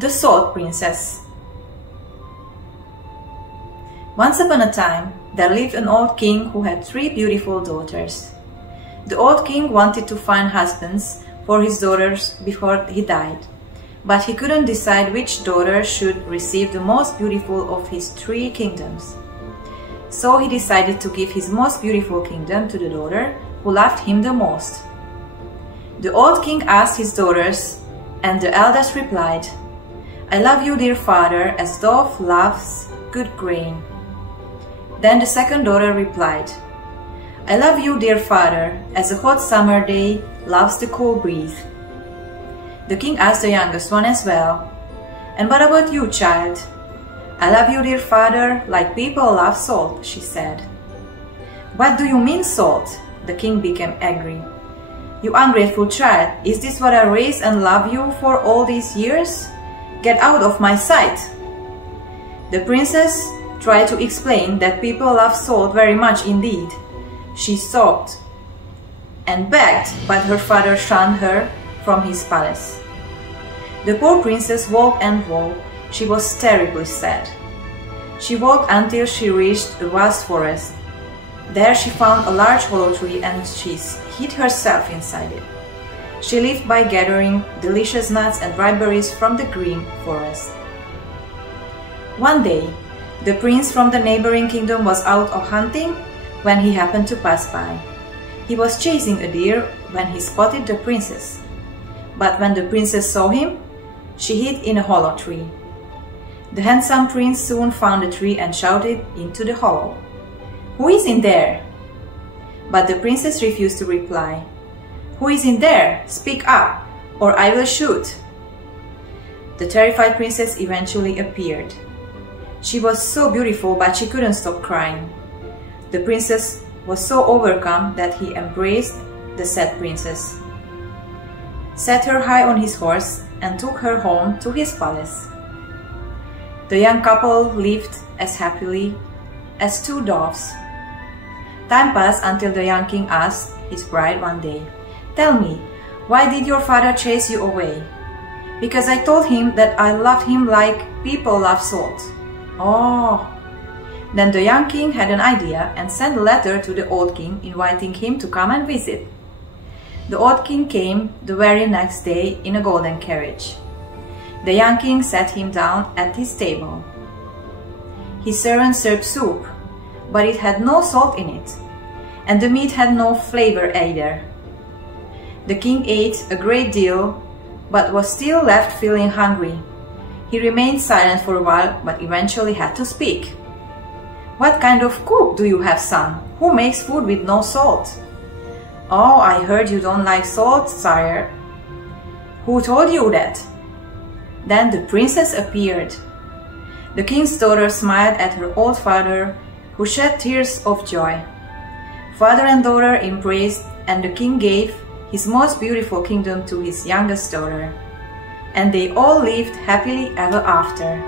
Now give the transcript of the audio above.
The Salt Princess. Once upon a time, there lived an old king who had 3 beautiful daughters. The old king wanted to find husbands for his daughters before he died, but he couldn't decide which daughter should receive the most beautiful of his 3 kingdoms. So he decided to give his most beautiful kingdom to the daughter who loved him the most. The old king asked his daughters, and the eldest replied, "I love you, dear father, as dove loves good grain." Then the second daughter replied, "I love you, dear father, as a hot summer day loves the cool breeze." The king asked the youngest one as well, "And what about you, child?" "I love you, dear father, like people love salt," she said. "What do you mean salt?" The king became angry. "You ungrateful child, is this what I raised and love you for all these years? Get out of my sight!" The princess tried to explain that people love salt very much indeed. She sobbed and begged, but her father shunned her from his palace. The poor princess walked and walked. She was terribly sad. She walked until she reached a vast forest. There she found a large hollow tree and she hid herself inside it. She lived by gathering delicious nuts and ripe berries from the green forest. One day, the prince from the neighboring kingdom was out of hunting when he happened to pass by. He was chasing a deer when he spotted the princess. But when the princess saw him, she hid in a hollow tree. The handsome prince soon found the tree and shouted into the hollow, "Who is in there?" But the princess refused to reply. "Who is in there? Speak up, or I will shoot." The terrified princess eventually appeared. She was so beautiful, but she couldn't stop crying. The princess was so overcome that he embraced the sad princess, set her high on his horse, and took her home to his palace. The young couple lived as happily as 2 doves. Time passed until the young king asked his bride one day, "Tell me, why did your father chase you away?" "Because I told him that I loved him like people love salt." "Oh." Then the young king had an idea and sent a letter to the old king inviting him to come and visit. The old king came the very next day in a golden carriage. The young king sat him down at his table. His servant served soup, but it had no salt in it, and the meat had no flavor either. The king ate a great deal, but was still left feeling hungry. He remained silent for a while, but eventually had to speak. "What kind of cook do you have, son? Who makes food with no salt?" "Oh, I heard you don't like salt, sire." "Who told you that?" Then the princess appeared. The king's daughter smiled at her old father, who shed tears of joy. Father and daughter embraced, and the king gave his most beautiful kingdom to his youngest daughter. And they all lived happily ever after.